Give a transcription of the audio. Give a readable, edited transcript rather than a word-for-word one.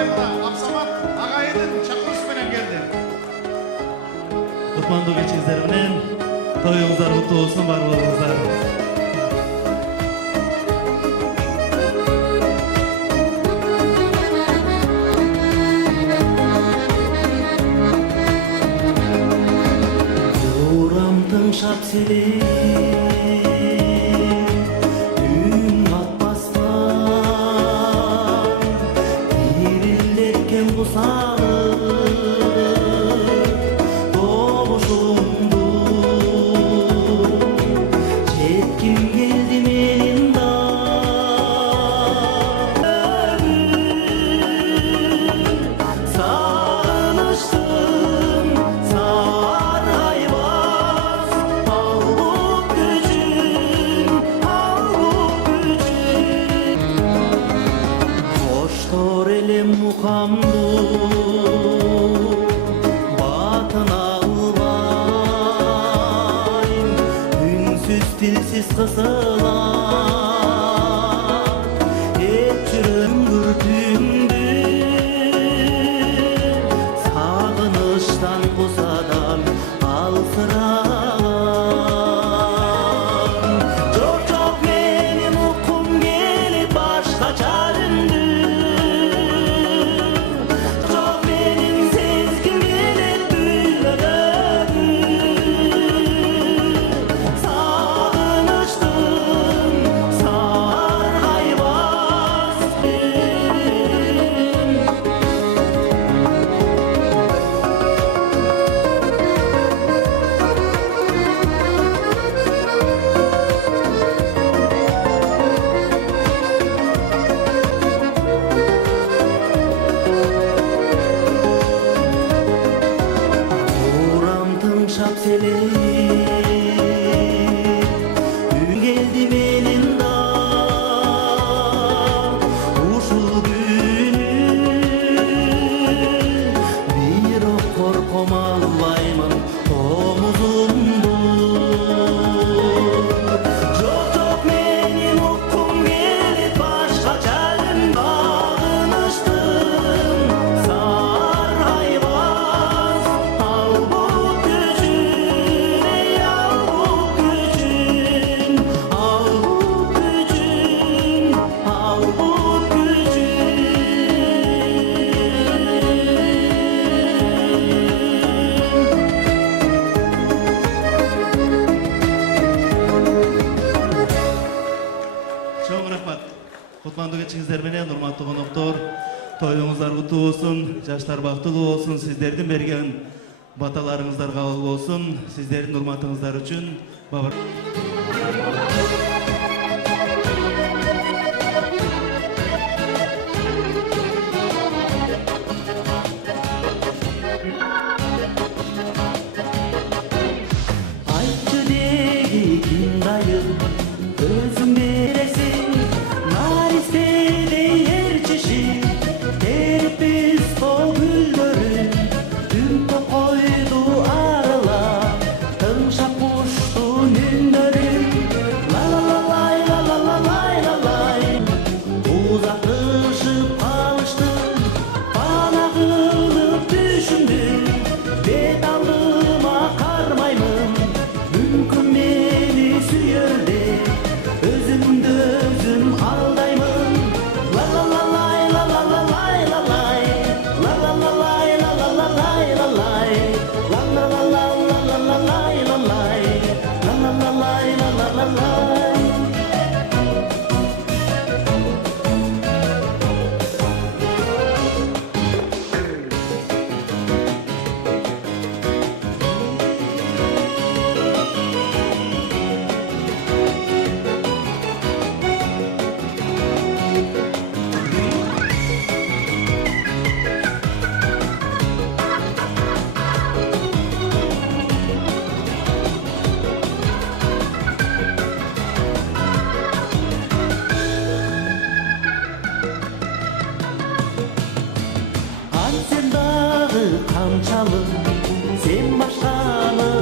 Ибраевна, Абсамат агайдын чакырышы менен келди. Кутмандуу кечиңиздер менен тоюңуздар куттуу болсун баарыңыздар. Урамдын шапсели Dilsiz kızılar hep çürüngürdüğümdü sağınıştan kusadan alsıran çok çok benim okum gelip başka çarımdı çok benim sezgim gelip büyüledim geldi benim da uşul günü bir korkum almayman omuzumdu çok çok benim okum gelip başka çarım bağınıştım sar hayvaz al bu gücün ey al bu gücün al bu gücün al bu gücün Чоң рахмат. Кутмандуу кечиңиздер менен урматтуу коноктор, тоюңуздар куттуу болсун, жаштар бактылуу болсун, сиздердин берген баталарыңыздар кабыл болсун, сиздердин урматыңыздар үчүн бабар. Айтчы деген дайым өзүң бересиң наристедей эрчиши терпиз гүлдөрүн түн токойду арылап тыңшап кушту үнүндөрүн ла ла ла лай ла ла ла лай ла лай узакышып калыштым бана кылып түшүмдүм бет алдыма кармаймын мүмкүн мени сүйөрдө өзүмдү өзүм алдаймын ла ла ла лай ла ла ла лай ла лай ла ла ла лай ла ла ла лай ла лай ла ла ла ла ла ла ла лай ла лай ла ла ла лай ла ла ла лай Sen dağı kamçalı sen başkanı